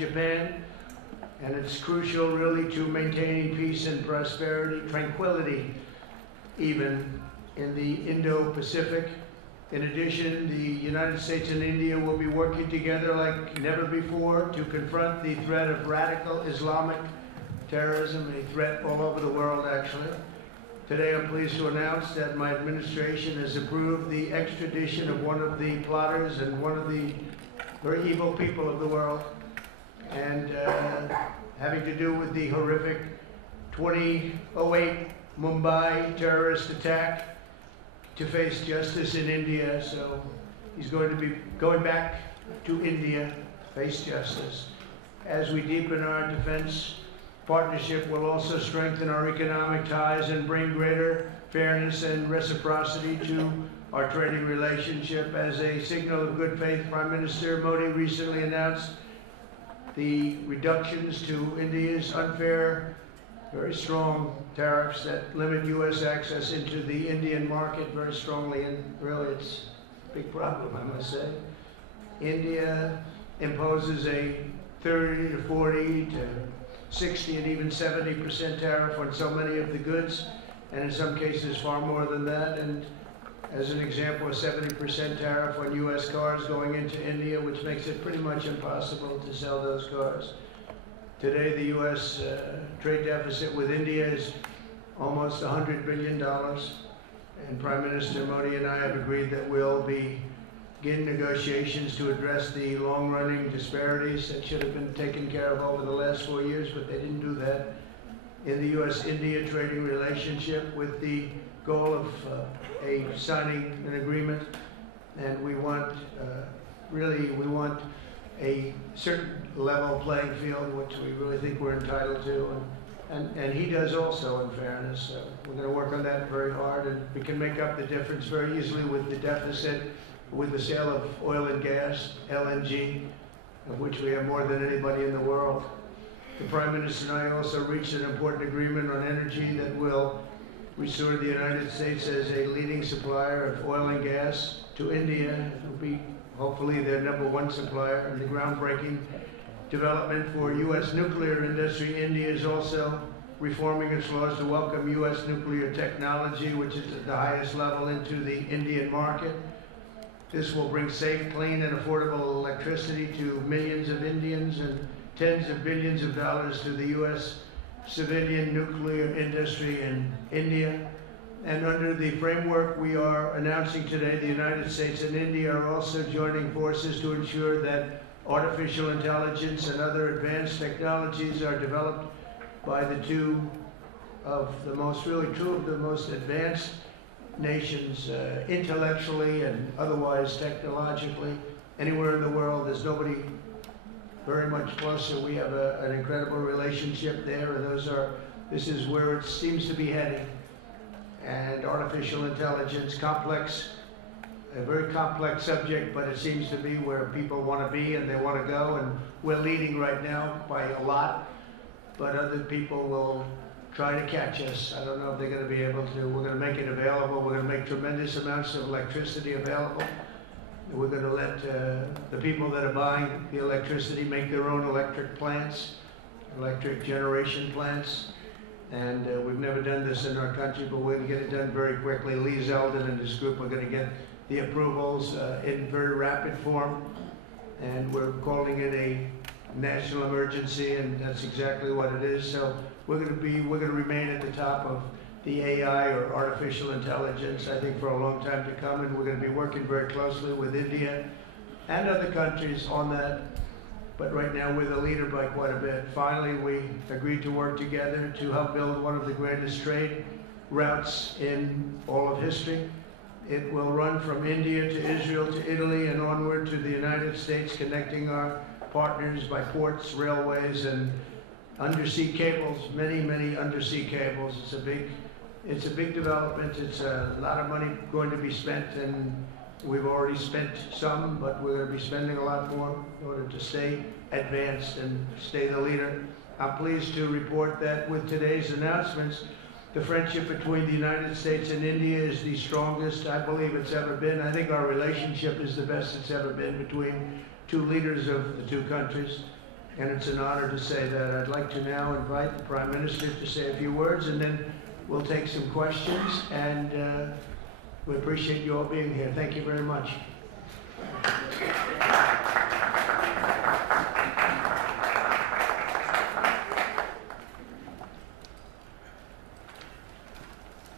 Japan, and it's crucial really to maintaining peace and prosperity, tranquility, even in the Indo-Pacific. In addition, the United States and India will be working together like never before to confront the threat of radical Islamic terrorism, a threat all over the world, actually. Today, I'm pleased to announce that my administration has approved the extradition of one of the plotters and one of the very evil people of the world, and having to do with the horrific 2008 Mumbai terrorist attack, to face justice in India. So he's going to be going back to India, face justice. As we deepen our defense partnership, will also strengthen our economic ties and bring greater fairness and reciprocity to our trading relationship. As a signal of good faith, Prime Minister Modi recently announced the reductions to India's unfair, very strong tariffs that limit U.S. access into the Indian market very strongly, and really it's a big problem, I must say. India imposes a 30 to 40 to 60 and even 70% tariff on so many of the goods, and in some cases far more than that. And as an example, a 70% tariff on U.S. cars going into India, which makes it pretty much impossible to sell those cars. Today, the U.S. Trade deficit with India is almost $100 billion, and Prime Minister Modi and I have agreed that we'll begin negotiations to address the long-running disparities that should have been taken care of over the last 4 years, but they didn't do that in the U.S.-India trading relationship, with the goal of signing an agreement. And we want, we want a certain level playing field, which we really think we're entitled to, and he does also, in fairness. We're going to work on that very hard, and we can make up the difference very easily with the deficit, with the sale of oil and gas, LNG, of which we have more than anybody in the world. The Prime Minister and I also reached an important agreement on energy that will restore the United States as a leading supplier of oil and gas to India. It will be hopefully their #1 supplier, and the groundbreaking development for U.S. nuclear industry. India is also reforming its laws to welcome U.S. nuclear technology, which is at the highest level, into the Indian market. This will bring safe, clean, and affordable electricity to millions of Indians and tens of billions of dollars to the U.S. civilian nuclear industry in India. And under the framework we are announcing today, the United States and India are also joining forces to ensure that artificial intelligence and other advanced technologies are developed by the two of the most advanced nations, intellectually and otherwise technologically. Anywhere in the world, there's nobody very much closer. We have an incredible relationship there, and this is where it seems to be heading. And artificial intelligence, a very complex subject, but it seems to be where people want to be and they want to go, and we're leading right now by a lot, but other people will try to catch us. I don't know if they're going to be able to. We're going to make it available. We're going to make tremendous amounts of electricity available. We're going to let the people that are buying the electricity make their own electric plants, electric generation plants. And we've never done this in our country, but we're going to get it done very quickly. Lee Zeldin and his group are going to get the approvals in very rapid form, and we're calling it a national emergency, and that's exactly what it is. So we're going to remain at the top of the AI, or artificial intelligence, I think, for a long time to come, and we're going to be working very closely with India and other countries on that. But right now, we're the leader by quite a bit. Finally, we agreed to work together to help build one of the greatest trade routes in all of history. It will run from India to Israel to Italy and onward to the United States, connecting our partners by ports, railways, and undersea cables, many undersea cables. It's a big development. It's a lot of money going to be spent, and we've already spent some, but we're going to be spending a lot more in order to stay advanced and stay the leader. I'm pleased to report that with today's announcements, the friendship between the United States and India is the strongest I believe it's ever been. I think our relationship is the best it's ever been between two leaders of the two countries. and it's an honor to say that. I'd like to now invite the Prime Minister to say a few words, and then we'll take some questions, and we appreciate you all being here. Thank you very much.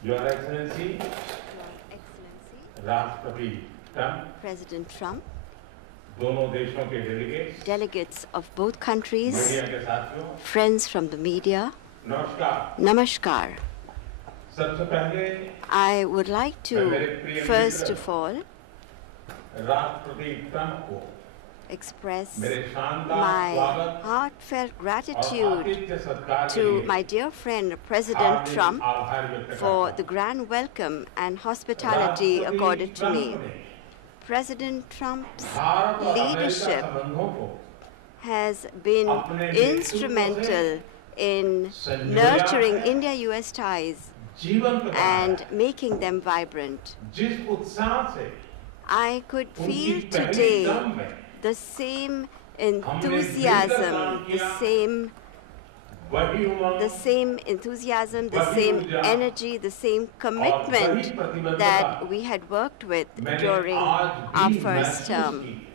Your Excellency, राष्ट्रपति Trump, President Trump, दोनों देशों के delegates of both countries, media के साथियों, friends from the media, नमस्कार। Namaskar. सबसे पहले I would like to, first of all, राष्ट्रपति ट्रंप को express मेरे शानदार my स्वागत heartfelt और gratitude आतिथ्य सत्कार के to लिए my dear friend President Hardik Trump आभार व्यक्त for करता the हूं। grand welcome and hospitality राष्ट्रपति accorded to me. ट्रंप ने President Trump's भारत और अमेरिका leadership संबंधों को has been अपने नेतृत्व instrumental in संजोया nurturing है, India-US ties जीवंत बनाया and है। making them vibrant. जिस उत्साह से I could उनकी feel पहली today टर्म में the same हमने enthusiasm, काम the किया, same वही उमंग enthusiasm, the वही same ऊर्जा energy, the same और commitment वही प्रतिबद्धता that we had worked with मैंने during आज our भी first महसूस term. की है।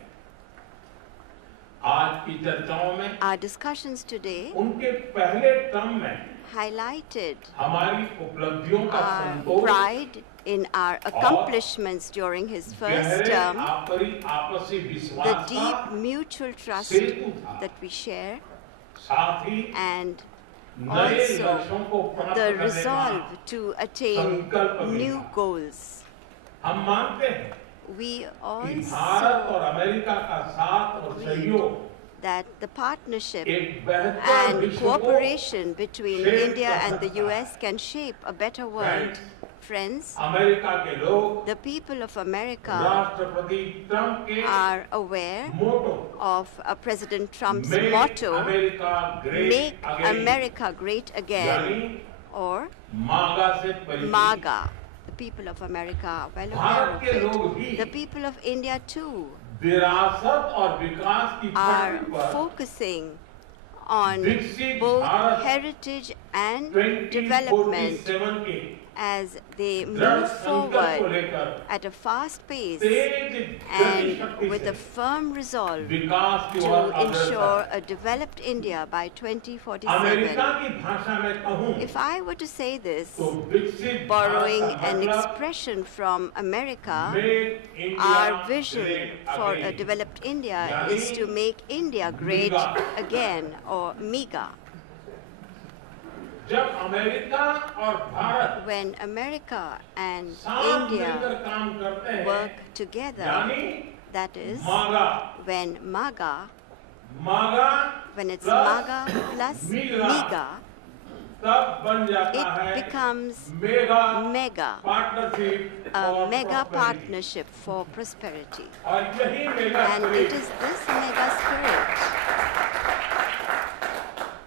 आज की चर्चाओं में Our discussions today उनके पहले टर्म में highlighted हमारी उपलब्धियों का our Santosh pride in our accomplishments during his first गहरे term, आपसी the विश्वास deep का mutual trust सेतु था। that we share, साथ ही and नए also लक्ष्यों को प्राप्त the करने का resolve to attain संकल्प भी new था। goals. हम मानते हैं We कि भारत और also अमेरिका का साथ और agreed सहयोग that the partnership एक बेहतर and विश्व को cooperation between shape India कर and the सकता है। US can shape a better world. Friends, America के लोग the people of America राष्ट्रपति ट्रंप के are aware motto of President Trump's Make motto, America Great Make Again, America Great Again, यानी or मागा से परिचित। MAGA. The people of America are well Bharat के aware लोग of भी it. The people of India too विरासत और विकास की are पटरी पर focusing on विकसित both Bharat heritage and development 2047 के as they दृढ़ move संकल्प को forward लेकर at a fast pace तेज गति and शक्ति with से a firm resolve विकास की to ओर अग्रसर ensure है। a developed India by 2047. America की भाषा में कहूँ If I were to say this, तो विकसित borrowing भारत का an मतलब expression from America, Make India our vision Great for a Again। developed India यानी is to make India great MEGA। again, or MEGA. जब अमेरिका और Bharat When America and साथ मिलकर India काम करते हैं work together, यानी that is, मागा when MAGA, मागा when it's plus MAGA plus MEGA, MEGA, तब बन जाता it है becomes mega MEGA, partnership a और mega prosperity। partnership for prosperity. और यही mega And it spirit is this mega spirit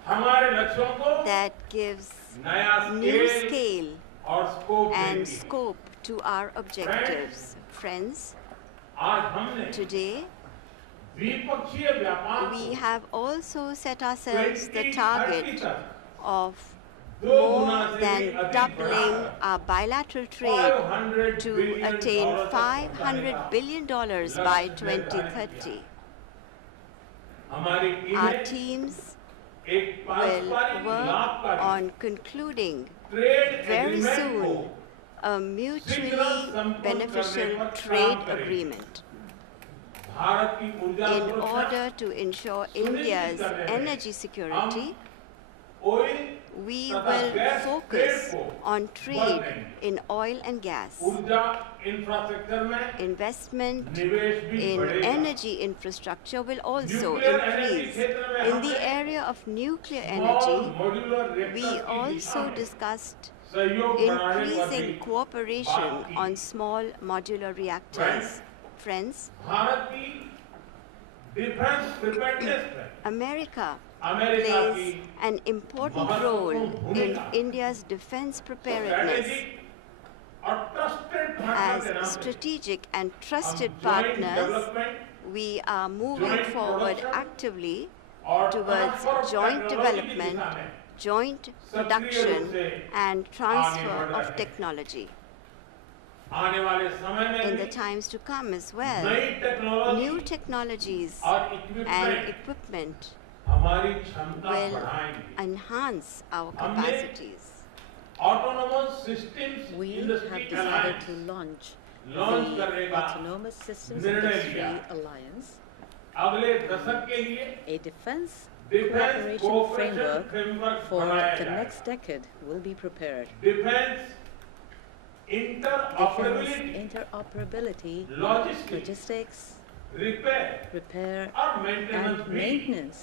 हमारे लक्ष्यों को that gives नया new स्केल scale और स्कोप and देती है। scope to our objectives. Friends, आज हमने today द्विपक्षीय व्यापार we को have also set ourselves the 2030 target तक of दो गुना more से than भी अधिक doubling बढ़ाकर our bilateral trade $500 to billion attain तक पहुंचाने $500 का billion by 2030. हमारी Our टीमें teams एक will पारस्परिक work लाभकारी on concluding trade very agreement को soon a mutually beneficial trade agreement Bharat की ऊर्जा in सुरक्षा, order to ensure India's energy security. Oil We तथा will गैस focus ट्रेड को on बल trade देंगे। in oil and gas, ऊर्जा इंफ्रास्ट्रक्चर में investment निवेश भी in बढ़ेगा। energy infrastructure will also Nuclear energy increase. क्षेत्र में In the हमने area of nuclear small energy, modular reactors we की दिशा also में discussed सहयोग बढ़ाने पर भी increasing cooperation बात की। on small modular reactors. Friends, Bharat की डिफेंस प्रिपेयर्डनेस में America अमेरिका plays की an important महत्वपूर्ण role in भूमिका India's defense preparedness. strategic और trusted partner As के नाते strategic and हम trusted joint partners, development we are moving joint forward production actively towards joint development, joint production, and transfer of technology. आने वाले समय में In the भी times to come as well, नई technology new technologies और and equipment equipment हमारी क्षमता will बढ़ाएंगे. enhance our हमने capacities. Autonomous systems We industry have decided to alliance launch launch करने the का Autonomous Systems निर्णय Industry लिया. Alliance, अगले दशक के लिए a defense defence cooperation cooperation framework framework for बनाया the जाए. next decade will be prepared. Defence Defense interoperability, interoperability, logistics, logistics, repair repair, और मेंटेनेंस and भी maintenance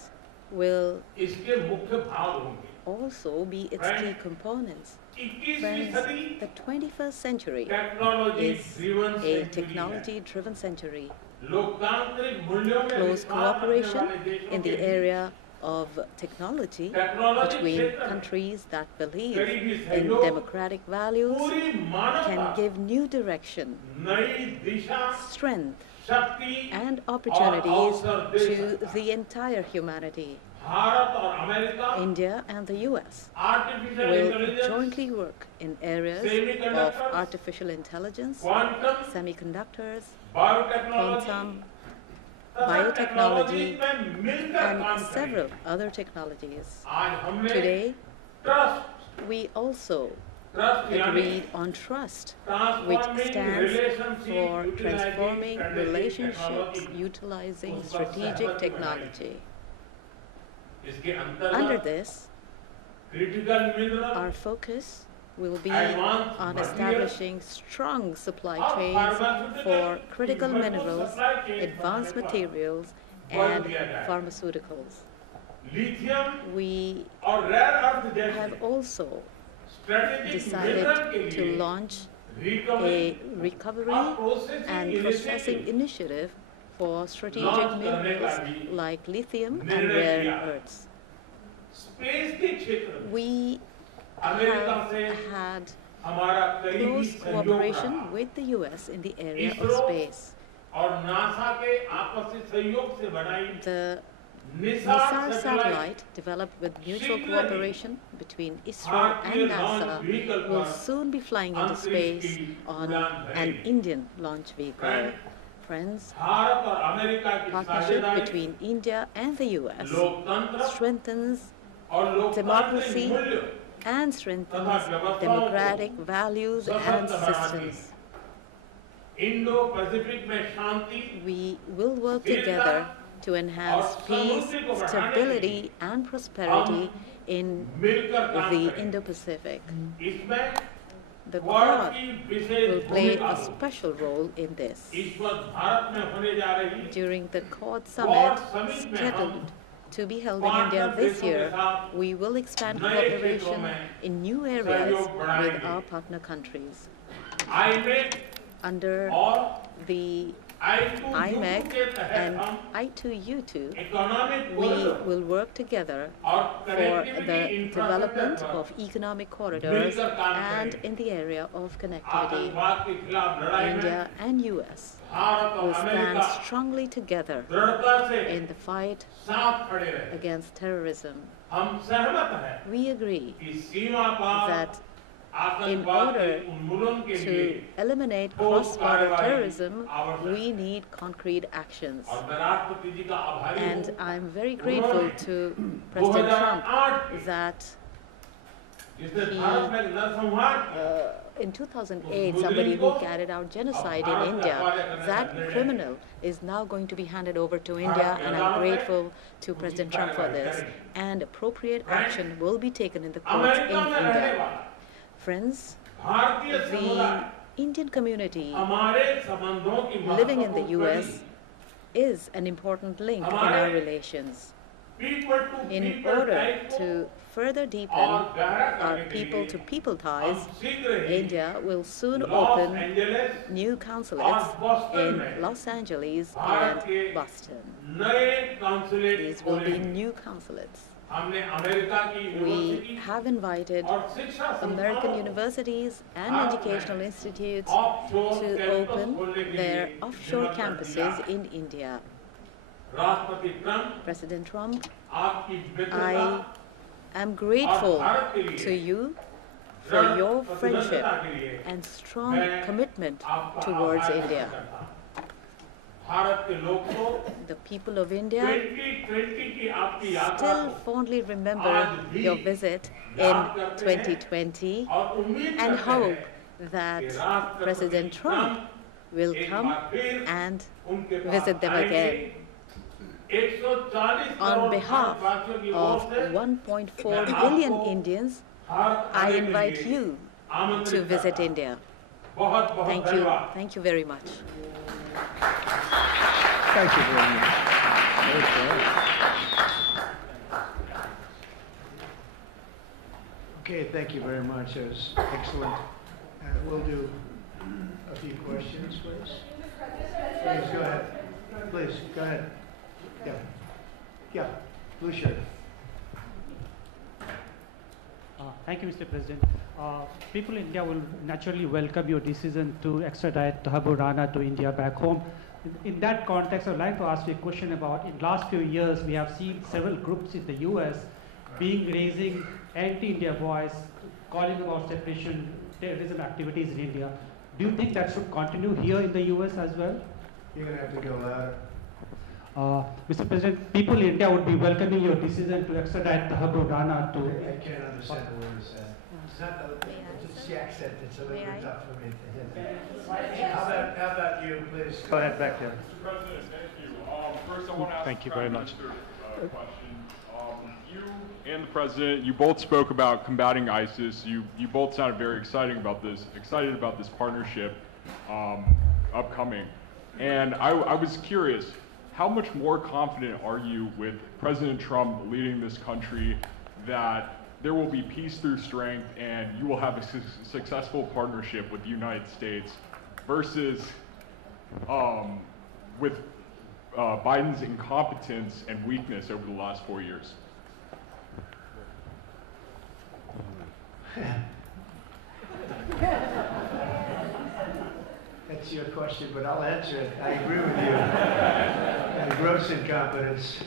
will इसके मुख्य भाग होंगे. also be its key components. 21वीं Friends, सदी the 21st century technology is driven a century है. technology-driven century. लोकतांत्रिक मूल्यों में Close विश्वास रखने cooperation वाले देशों in के the beach area of technology technology between क्षेत्र में countries that believe करीबी in सहयोग democratic values पूरी मानवता can give new direction, नई दिशा, strength, शक्ति and और opportunities अवसर दे to सकता है. the entire humanity. भारत और America India and the US artificial will intelligence, jointly work in areas of Semiconductors, artificial intelligence, quantum, semiconductors, biotechnology, quantum, तथा biotechnology, technology में मिलकर and काम several करेंगे. other technologies. आज हमने Today, ट्रस्ट we also यानी agreed on trust, which transforming stands relationship for utilizing transforming strategic relationships technology. utilizing उस पर strategic सहमति technology. इसके Under अंतर्गत this, critical mineral our focus will be Advanced on materials establishing strong supply और chains pharmaceutical for critical equipment minerals, supply chain advanced बनाने पर materials, बल and दिया जाएगा. pharmaceuticals. लिथियम We और रेयर अर्थ have जैसे also strategic mineral के decided to लिए launch रिकवरी a recovery और processing and processing initiative initiative for strategic Launch करने minerals का भी like lithium and निर्णय rare किया. earths. स्पेस के क्षेत्र में We अमेरिका have से had हमारा करीबी close सहयोग cooperation रहा. with the US in the area of ISRO space. और नासा के आपसी सहयोग से बनाई The Nisar NISAR satellite satellite, developed with mutual शीघ्र ही cooperation between ISRO भारतीय and launch NASA, vehicle will पर soon be flying into अंतरिक्ष space की on उड़ान an भरेगी. Indian launch vehicle. Friends, Friends, Bharat और अमेरिका की partnership साझेदारी between India and the US लोकतंत्र strengthens और लोकतांत्रिक democracy मूल्य and strengthens democratic values and systems. Indo Pacific में शांति We will work together to enhance peace, stability, and prosperity in मिलकर काम the करें. Indo-Pacific. इसमें The क्वाड Quad की विशेष will play भूमिका a होगी. special role in this. इस वक्त भारत में होने जा रही During the Quad Quad Summit Summit में scheduled to be held in partner India this देशों के year, साथ we will expand नए क्षेत्रों cooperation में in new areas सहयोग with बढ़ाएंगे. our partner countries. IMEC Under और the I2U2 IMEC के तहत and हम I2U2, economic we corridor will work together और for connectivity the development infrastructure of economic corridors मिलकर काम and करें. in the area of connectivity. आतंकवाद के खिलाफ लड़ाई में India and US Bharat will और stand अमेरिका strongly together दृढ़ता से in the fight साथ खड़े रहे. against terrorism. हम सहमत हैं We agree कि सीमा पार that in आतंकवाद के order उन्मूलन के to लिए eliminate ठोस cross-border कार्रवाई terrorism, आवश्यक we need concrete actions. और मैं राष्ट्रपति जी का आभारी And हूँ. I'm very grateful to President Trump 2008 that जिसने he, भारत में नरसंहार किया. in 2008, somebody who carried out genocide in India, that criminal is now going to be handed over to India, and I'm grateful to President Trump for this. And appropriate action will be taken in the courts in America में रहने India. वाला Friends, भारतीय the समुदाय Indian community हमारे संबंधों की living in the महत्वपूर्ण US is an important link in our relations. people to In people order type को to further और deepen गहरा our करने के people-to-people लिए ties, हम शीघ्र ही India will soon loss open Angeles new consulates और बॉस्टन in में Los Angeles भारत and के Boston. नए कॉन्सुलेट These will be खोलेंगे. new consulates. हमने अमेरिका की We यूनिवर्सिटी have invited और शिक्षा American संस्थानों universities and भारत educational में institutes offshore to campus open खोलने के their लिए offshore निमंत्रण दिया campuses है. in India. राष्ट्रपति ट्रम्प President Trump, आपकी I मित्रता am grateful भारत के लिए to you for दृढ़ your friendship प्रतिबद्धता के लिए and strong मैं commitment आपका towards आभार व्यक्त India. करता हूं। भारत के लोग को The people of India 2020 की आपकी यात्रा still को fondly remember आज भी your visit in याद करते हैं 2020 और उम्मीद and करते हैं hope कि that राष्ट्रपति President Trump will एक come बार फिर and उनके पास visit them आएंगे। again. 140 On करोड़ behalf भारतवासियों की of ओर से 1.4 मैं billion आपको Indians, भारत I आने के invite लिए you आमंत्रित to visit करता हूं। India. बहुत बहुत Thank you. धन्यवाद। Thank you very much. Thank you very much. Okay, thank you very much. That was excellent. We'll do a few questions, please. Please, go ahead. Please, go ahead. Yeah. Yeah, blue shirt. Thank you, Mr. President. People in India will naturally welcome your decision to extradite Thakur Rana to India back home. In that context, I would like to ask you a question about, in the last few years, we have seen several groups in the US raising anti-India voice, calling about separation, terrorism activities in India. Do you think that should continue here in the US as well? You're going to have to go louder. Mr. President, people in India would be welcoming your decision to extradite Thakur Rana to... I can't understand the word you said. It's not the, it's the accent, it's a little bit tough for me to hit. How about you, please? Go ahead, back there. Mr. President, thank you. First, I want to ask Thank the you very Prime much. Minister a question. You and the President, you both spoke about combating ISIS. You both sounded very excited about this partnership upcoming. And I was curious, how much more confident are you with President Trump leading this country that there will be peace through strength and you will have a successful partnership with the United States versus with Biden's incompetence and weakness over the last 4 years? That's your question, but I'll answer it. I agree with you. Gross incompetence.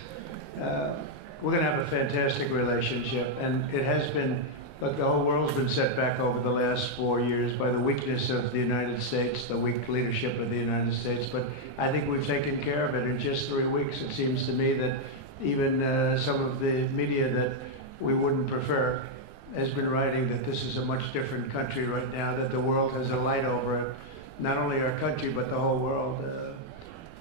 We're going to have a fantastic relationship, and it has been, look, the whole world's been set back over the last 4 years by the weakness of the United States, the weak leadership of the United States, but I think we've taken care of it in just 3 weeks. It seems to me that even some of the media that we wouldn't prefer has been writing that this is a much different country right now, that the world has a light over it. Not only our country, but the whole world.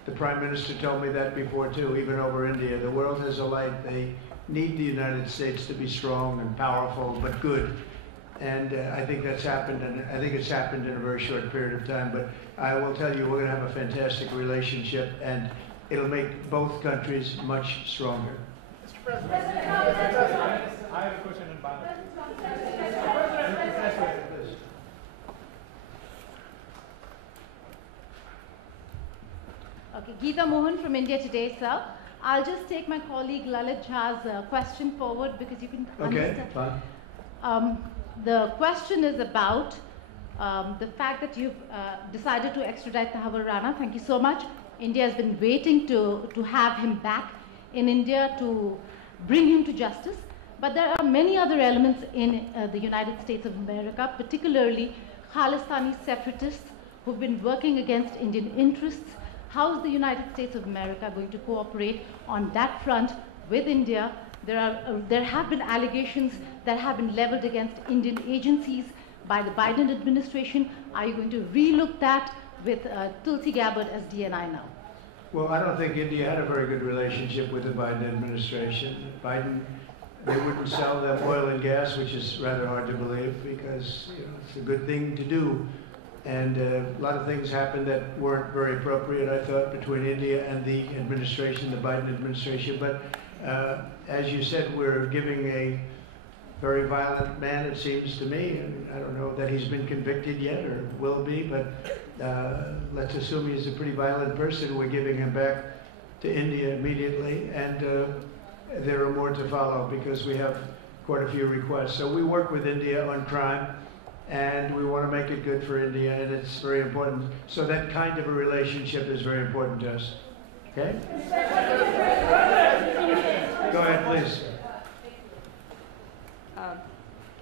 The Prime Minister told me that before too, even over India. The world has a light. They need the United States to be strong and powerful, but good. And I think that's happened, and I think it's happened in a very short period of time. But I will tell you, we're going to have a fantastic relationship, and it'll make both countries much stronger. Mr. President, I have a question in Bangladesh. Okay, Geeta Mohan from India Today, sir. I'll just take my colleague Lalit Jha's question forward because you can Okay, understand. fine. The question is about the fact that you've decided to extradite Thakur Rana. Thank you so much. India has been waiting to have him back in India to bring him to justice. But there are many other elements in the United States of America, particularly Khalistani separatists who've been working against Indian interests. How is the United States of America going to cooperate on that front with India? There have been allegations that have been leveled against Indian agencies by the Biden administration. Are you going to relook that with Tulsi Gabbard as DNI now? Well, I don't think India had a very good relationship with the Biden administration. Biden, they wouldn't sell them oil and gas, which is rather hard to believe because it's a good thing to do. And a lot of things happened that weren't very appropriate, I thought, between India and the administration, the Biden administration. But as you said, we're giving a very violent man, it seems to me. And I don't know that he's been convicted yet or will be, but let's assume he's a pretty violent person. We're giving him back to India immediately. And there are more to follow because we have quite a few requests. So we work with India on crime. And we want to make it good for India, and it's very important. So that kind of a relationship is very important to us. Okay? Go ahead, please.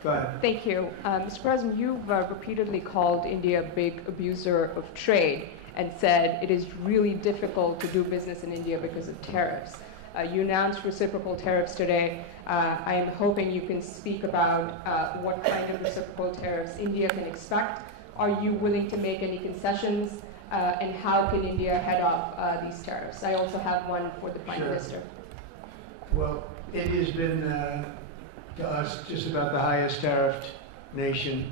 Go ahead. Thank you. Mr. President, you've repeatedly called India a big abuser of trade and said it is really difficult to do business in India because of tariffs. You announced reciprocal tariffs today. I am hoping you can speak about what kind of reciprocal tariffs India can expect. Are you willing to make any concessions? And how can India head off these tariffs? I also have one for the Prime Minister. Well, India's been, to us, just about the highest tariffed nation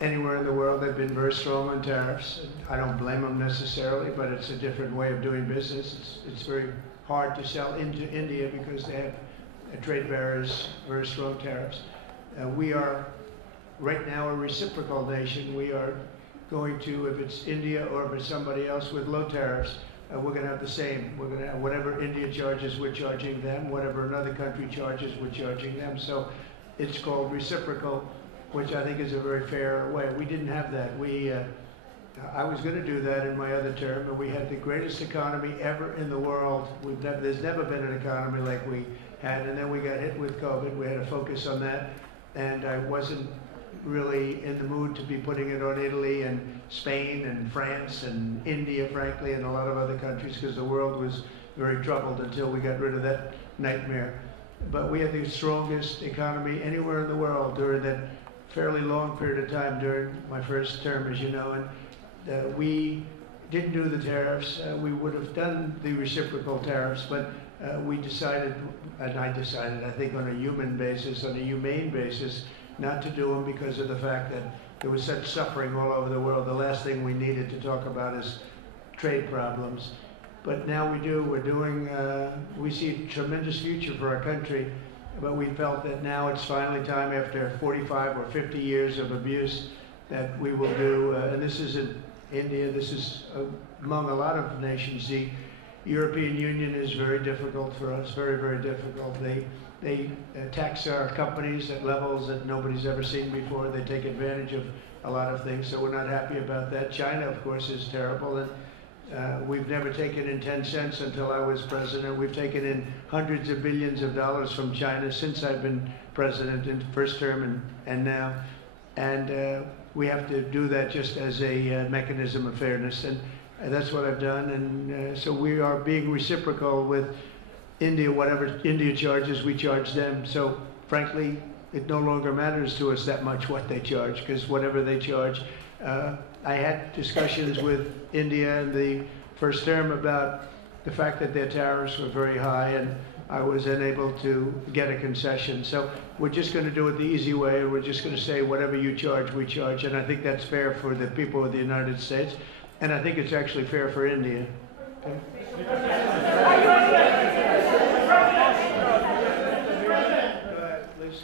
anywhere in the world. They've been very strong on tariffs. I don't blame them necessarily, but it's a different way of doing business. It's very hard to sell into India because they have trade barriers, very strong tariffs. We are right now a reciprocal nation. We are going to, if it's India or if it's somebody else with low tariffs, we're going to have the same. We're going to have whatever India charges, we're charging them. Whatever another country charges, we're charging them. So it's called reciprocal, which I think is a very fair way. We didn't have that. I was going to do that in my other term, and we had the greatest economy ever in the world. There's never been an economy like we had, and then we got hit with COVID. We had to focus on that, and I wasn't really in the mood to be putting it on Italy and Spain and France and India, frankly, and a lot of other countries, because the world was very troubled until we got rid of that nightmare. But we had the strongest economy anywhere in the world during that fairly long period of time during my first term, as you know, and we didn't do the tariffs. We would have done the reciprocal tariffs, but we decided, and I decided, I think on a human basis, on a humane basis, not to do them because of the fact that there was such suffering all over the world. The last thing we needed to talk about is trade problems. But now we do. We're doing, we see a tremendous future for our country, but we felt that now it's finally time, after 45 or 50 years of abuse, that we will do, and this isn't India, this is among a lot of nations. The European Union is very difficult for us, very, very difficult. They tax our companies at levels that nobody's ever seen before. They take advantage of a lot of things, so we're not happy about that. China, of course, is terrible, and we've never taken in 10 cents until I was president. We've taken in hundreds of billions of dollars from China since I've been president in the first term and now. And we have to do that just as a mechanism of fairness, and that's what I've done. And so we are being reciprocal with India. Whatever India charges, we charge them. So frankly, it no longer matters to us that much what they charge, because whatever they charge, I had discussions with India in the first term about the fact that their tariffs were very high, and I was unable to get a concession. So we're just going to do it the easy way. We're just going to say whatever you charge, we charge. And I think that's fair for the people of the United States. And I think it's actually fair for India. Okay. Go ahead, please.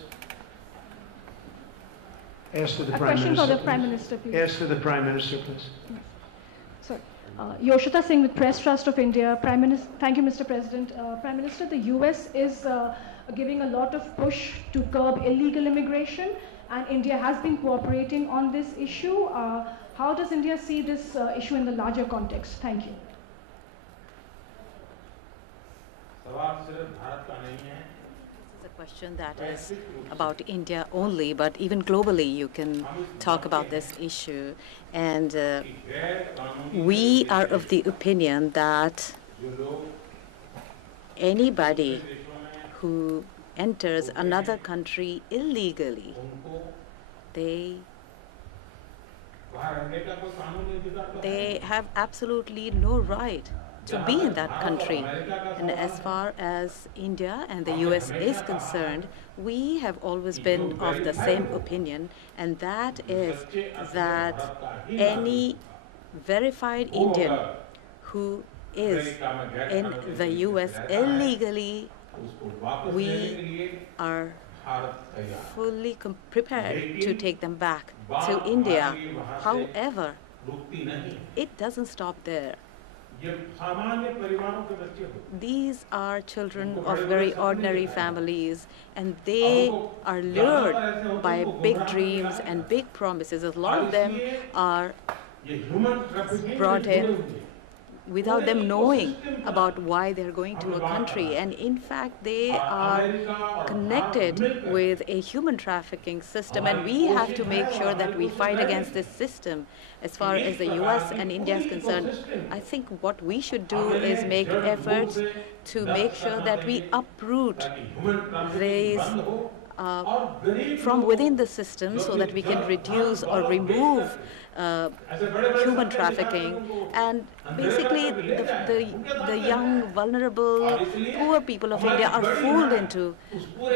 Ask to the Prime Minister. A question for the Prime Minister, please. Ask to the Prime Minister, please. Sorry. Yoshita Singh with Press Trust of India. Prime Minister, thank you, Mr. President. Prime Minister, the US is giving a lot of push to curb illegal immigration, and India has been cooperating on this issue. How does India see this issue in the larger context? Thank you. This is a question that is about India only, but even globally you can talk about this issue. And we are of the opinion that anybody who enters another country illegally, they have absolutely no right to be in that country. And as far as India and the US is concerned, we have always been of the same opinion, and that is that any verified Indian who is in the US illegally, we are fully prepared to take them back to India. However, it doesn't stop there. These are children of very ordinary families, and they are lured by big dreams and big promises. A lot of them are brought in without them knowing about why they're going to a country. And in fact, they are connected with a human trafficking system, and we have to make sure that we fight against this system. As far as the US and India is concerned, I think what we should do is make efforts to make sure that we uproot these from within the system so that we can reduce or remove human trafficking, and basically the young, vulnerable, poor people of India are fooled into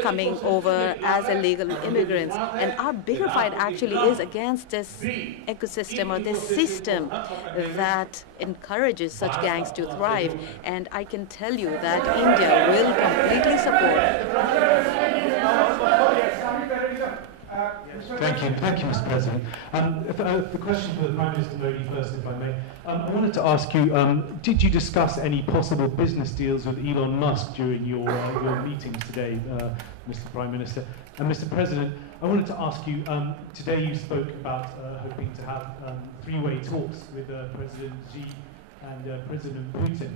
coming over as illegal immigrants. And our bigger fight actually is against this ecosystem or this system that encourages such gangs to thrive. And I can tell you that India will completely support. Thank you, Mr. President. The question for the Prime Minister Modi first, if I may. I wanted to ask you, did you discuss any possible business deals with Elon Musk during your meetings today, Mr. Prime Minister? And Mr. President, I wanted to ask you, today you spoke about hoping to have three-way talks with President Xi and President Putin.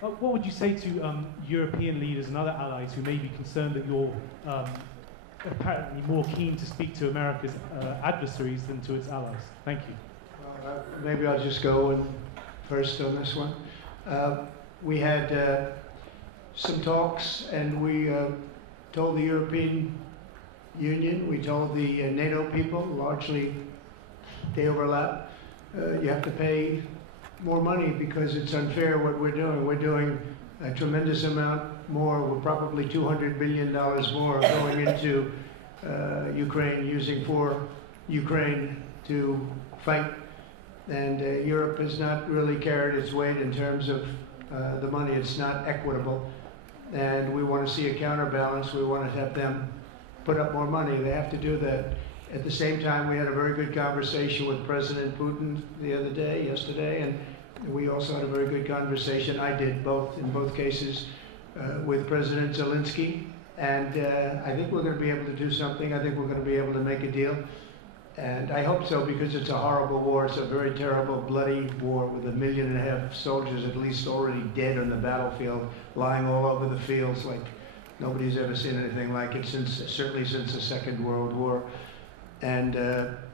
What would you say to European leaders and other allies who may be concerned that you're apparently more keen to speak to America's adversaries than to its allies? Thank you. Maybe I'll just go first on this one. We had some talks, and we told the European Union, we told the NATO people, largely they overlap, you have to pay more money because it's unfair what we're doing. We're doing a tremendous amount more. We're probably $200 billion more going into Ukraine, using for Ukraine to fight. And Europe has not really carried its weight in terms of the money. It's not equitable. And we want to see a counterbalance. We want to have them put up more money. They have to do that. At the same time, we had a very good conversation with President Putin yesterday, and we also had a very good conversation. I did in both cases, with President Zelensky. And I think we're going to be able to do something. I think we're going to be able to make a deal. And I hope so, because it's a horrible war. It's a very terrible, bloody war with 1.5 million soldiers at least already dead on the battlefield, lying all over the fields like nobody's ever seen anything like it, certainly since the Second World War. And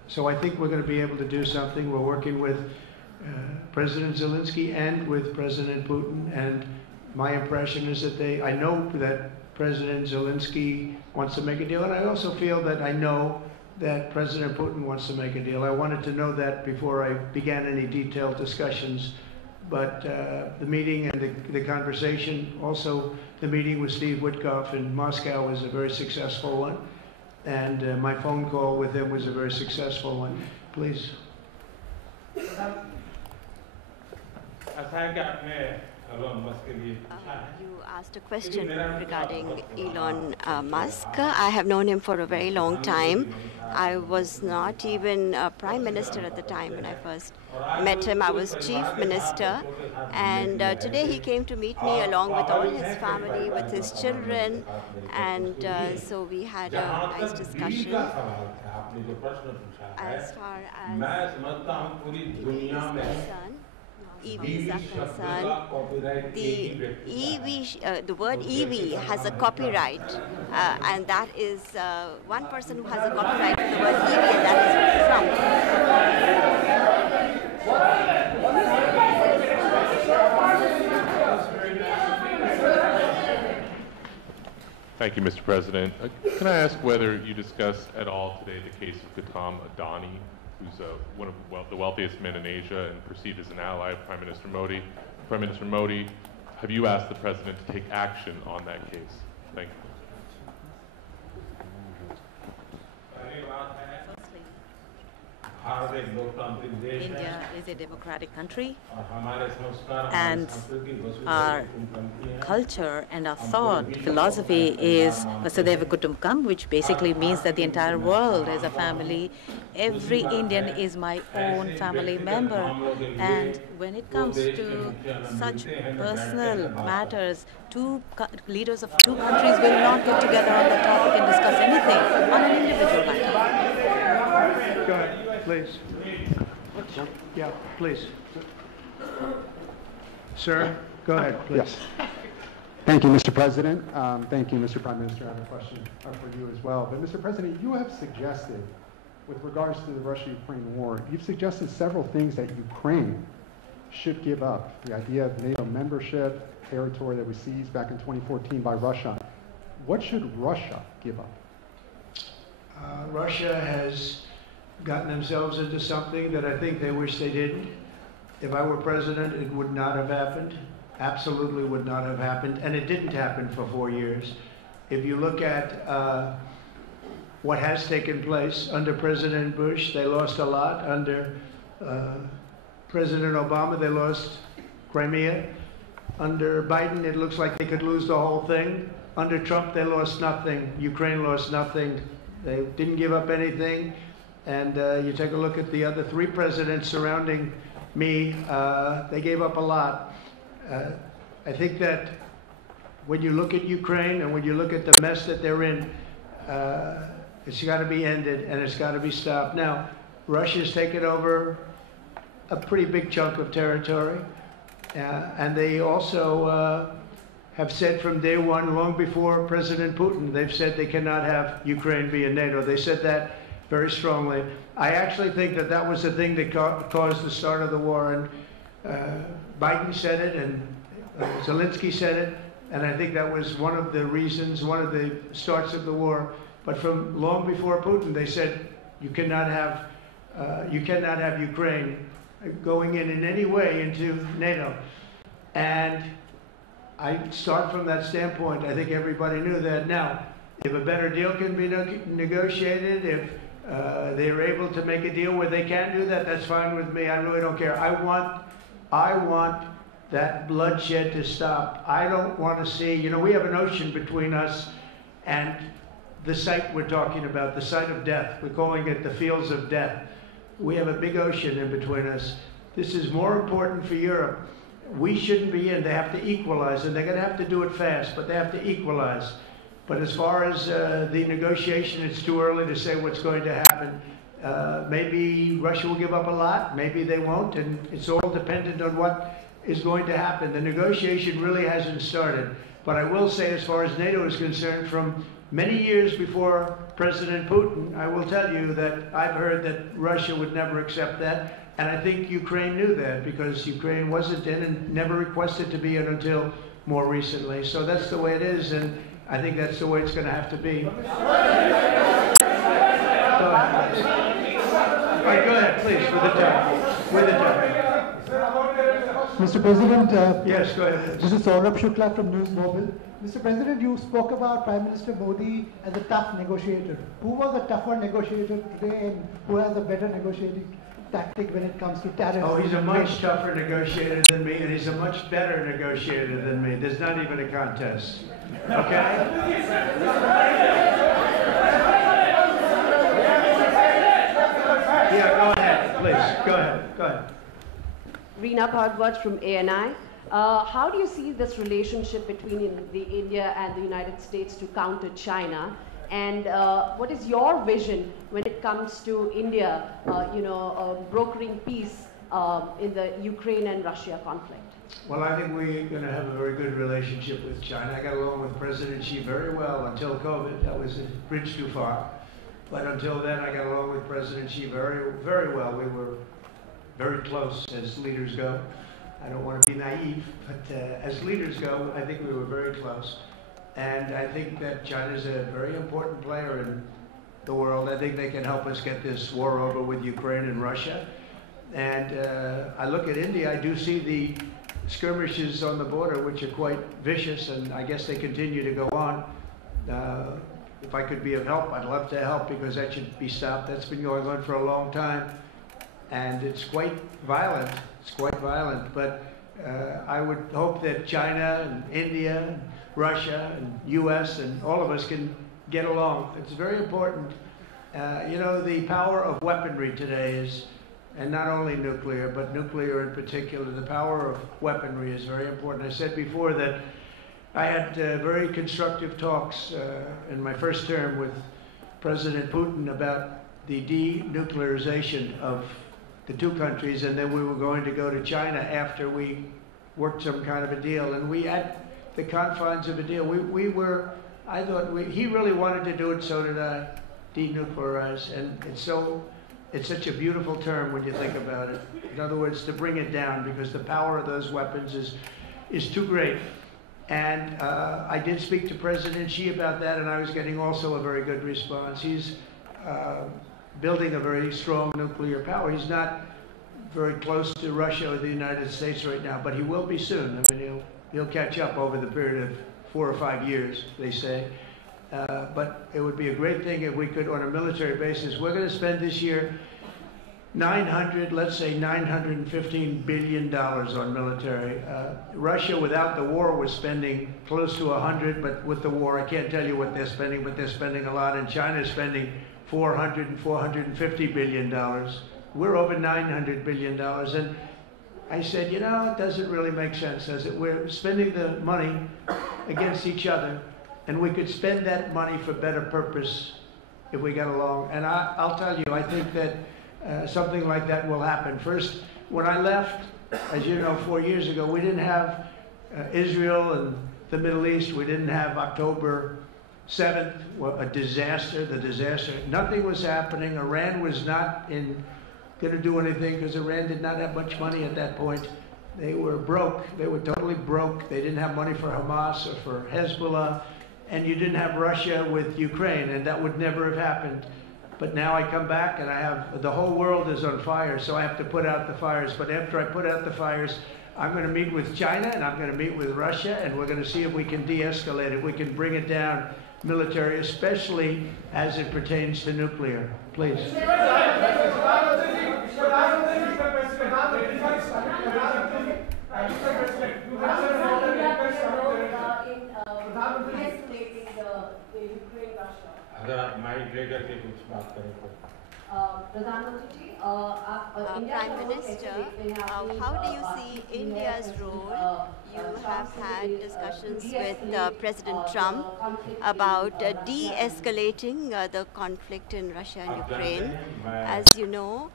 so I think we're going to be able to do something. We're working with President Zelensky and with President Putin. And my impression is that I know that President Zelensky wants to make a deal. And I also feel that I know that President Putin wants to make a deal. I wanted to know that before I began any detailed discussions. But the meeting and the conversation, also the meeting with Steve Witkoff in Moscow, was a very successful one. And my phone call with him was a very successful one. Please. You asked a question regarding Elon Musk. I have known him for a very long time. I was not even a prime minister at the time when I first met him. I was chief minister. And today he came to meet me along with all his family, with his children. And so we had a nice discussion. As far as EVs are concerned, the word EV has a copyright, and that is one person who has a copyright for the word EV, and that is Trump. Thank you, Mr. President. Can I ask whether you discussed at all today the case of Gautam Adani, who's one of the wealthiest men in Asia and perceived as an ally of Prime Minister Modi. Prime Minister Modi, have you asked the President to take action on that case? Thank you. India is a democratic country, and our culture and our thought philosophy is Vasudhaiva Kutumbakam, which basically means that the entire world is a family. Every Indian is my own family member, and when it comes to such personal matters, leaders of two countries will not get together on the topic and discuss anything on an individual matter. Go ahead, please. Yeah, please. Sir, go ahead, please. Yes. Thank you, Mr. President. Thank you, Mr. Prime Minister. I have a question for you as well. But, Mr. President, you have suggested, with regards to the Russia-Ukraine war, you've suggested several things that Ukraine should give up. The idea of NATO membership, territory that was seized back in 2014 by Russia. What should Russia give up? Russia has gotten themselves into something that I think they wish they didn't. If I were president, it would not have happened. Absolutely would not have happened. And it didn't happen for 4 years. If you look at what has taken place under President Bush, they lost a lot. Under President Obama, they lost Crimea. Under Biden, it looks like they could lose the whole thing. Under Trump, they lost nothing. Ukraine lost nothing. They didn't give up anything. And you take a look at the other 3 presidents surrounding me, they gave up a lot. I think that when you look at Ukraine and when you look at the mess that they're in, it's got to be ended and it's got to be stopped. Now, Russia's taken over a pretty big chunk of territory, and they also have said from day one, long before President Putin, they've said they cannot have Ukraine be in NATO. They said that very strongly. I actually think that that was the thing that caused the start of the war, and Biden said it, and Zelensky said it, and I think that was one of the reasons, one of the starts of the war. But from long before Putin, they said you cannot have Ukraine going in any way into NATO. And I start from that standpoint. I think everybody knew that. Now, if a better deal can be negotiated, if they're able to make a deal where they can do that, that's fine with me. I really don't care. I want that bloodshed to stop. I don't want to see, we have an ocean between us and the site we're talking about, the site of death. We're calling it the fields of death. We have a big ocean in between us. This is more important for Europe. We shouldn't be in. They have to equalize, and they're going to have to do it fast, but they have to equalize. But as far as the negotiation, it's too early to say what's going to happen. Maybe Russia will give up a lot, maybe they won't, and it's all dependent on what is going to happen. The negotiation really hasn't started. But I will say, as far as NATO is concerned, from many years before President Putin, I will tell you that I've heard that Russia would never accept that. And I think Ukraine knew that, because Ukraine wasn't in and never requested to be in until more recently. So that's the way it is, and I think that's the way it's going to have to be. Go ahead, please, with the time. With the time. Mr. President, yes, go ahead. This is Saurabh Shukla from News Mobile. Mr. President, you spoke about Prime Minister Modi as a tough negotiator. Who was a tougher negotiator today, and who has a better negotiating tactic when it comes to tariffs? Oh, he's a much tougher negotiator than me, and he's a much better negotiator than me. There's not even a contest. Okay? Yeah, go ahead, please. Go ahead. Go ahead. Reena Bhagwat from ANI. How do you see this relationship between India and the United States to counter China? And what is your vision when it comes to India, brokering peace in the Ukraine and Russia conflict? Well, I think we're going to have a very good relationship with China. I got along with President Xi very well until COVID. That was a bridge too far. But until then, I got along with President Xi very, very well. We were very close as leaders go. I don't want to be naive, but as leaders go, I think we were very close. And I think that China is a very important player in the world. I think they can help us get this war over with Ukraine and Russia. And I look at India, I do see the skirmishes on the border, which are quite vicious, and I guess they continue to go on. If I could be of help, I'd love to help, because that should be stopped. That's been going on for a long time. And it's quite violent. It's quite violent. But I would hope that China and India and Russia and U.S. and all of us can get along. It's very important. The power of weaponry today is, and not only nuclear, but nuclear in particular, the power of weaponry is very important. I said before that I had very constructive talks in my first term with President Putin about the denuclearization of the two countries, and then we were going to go to China after we worked some kind of a deal. And we had the confines of a deal. I thought he really wanted to do it, so did I, denuclearize. And it's such a beautiful term when you think about it. In other words, to bring it down, because the power of those weapons is too great. And I did speak to President Xi about that, and I was getting also a very good response. He's building a very strong nuclear power. He's not very close to Russia or the United States right now, but he will be soon. I mean, he'll catch up over the period of 4 or 5 years, they say. But it would be a great thing if we could, on a military basis. We're going to spend this year let's say $915 billion on military. Russia, without the war, was spending close to 100, but with the war, I can't tell you what they're spending, but they're spending a lot. And China's spending $400 and $450 billion. We're over $900 billion. And I said, you know, it doesn't really make sense, does it? We're spending the money against each other, and we could spend that money for better purpose if we got along. And I'll tell you, I think that something like that will happen. First, when I left, as you know, 4 years ago, we didn't have Israel and the Middle East. We didn't have October 7th, a disaster, the disaster. Nothing was happening. Iran was not going to do anything because Iran did not have much money at that point. They were broke. They were totally broke. They didn't have money for Hamas or for Hezbollah. And you didn't have Russia with Ukraine, and that would never have happened. But now I come back and the whole world is on fire, so I have to put out the fires. But after I put out the fires, I'm going to meet with China and I'm going to meet with Russia, and we're going to see if we can de-escalate it. We can bring it down military, especially as it pertains to nuclear. Please. Prime Minister, how do you see India's role? You have had discussions with President Trump about de-escalating the conflict in Russia and Ukraine. As you know,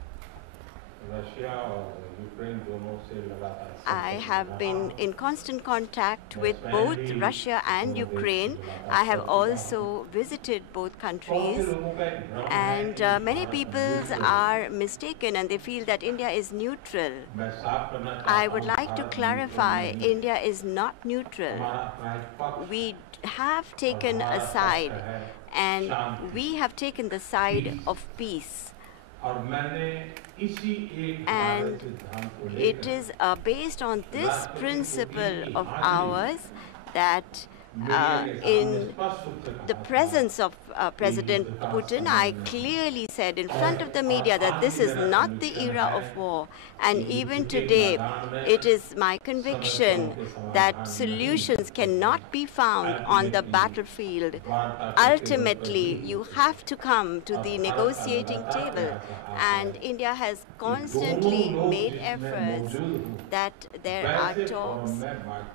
I have been in constant contact with both Russia and Ukraine. I have also visited both countries, and many people are mistaken and they feel that India is neutral. I would like to clarify, India is not neutral. We have taken a side, and we have taken the side of peace. And it is based on this principle of ours that in the presence of President Putin, I clearly said in front of the media that this is not the era of war. And even today, it is my conviction that solutions cannot be found on the battlefield. Ultimately, you have to come to the negotiating table. And India has constantly made efforts that there are talks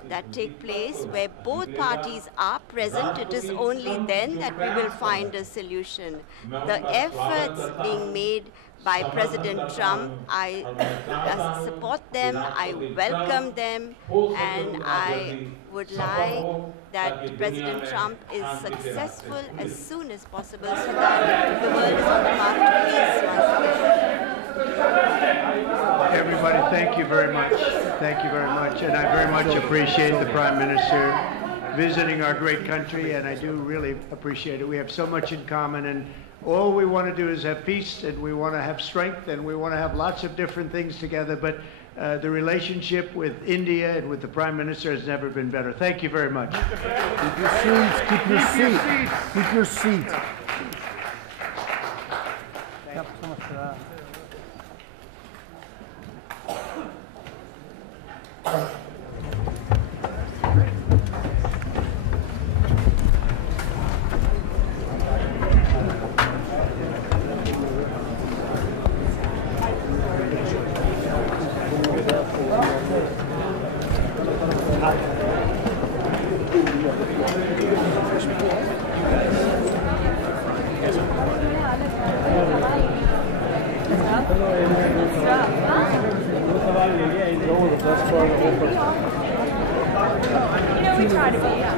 that take place where both parties are present. It is only then that we will find a solution. The efforts being made by President Trump, I support them, I welcome them, and I would like that President Trump is successful as soon as possible so that the world is on the path to peace once again. Everybody, thank you very much. Thank you very much. And I very much appreciate the Prime Minister visiting our great country, and I do really appreciate it. We have so much in common, and all we want to do is have peace, and we want to have strength, and we want to have lots of different things together, but the relationship with India and with the Prime Minister has never been better. Thank you very much. Keep your seats. Keep your seat. Keep your seat. Thank you so much for that. That's part of the whole incredible. Yeah.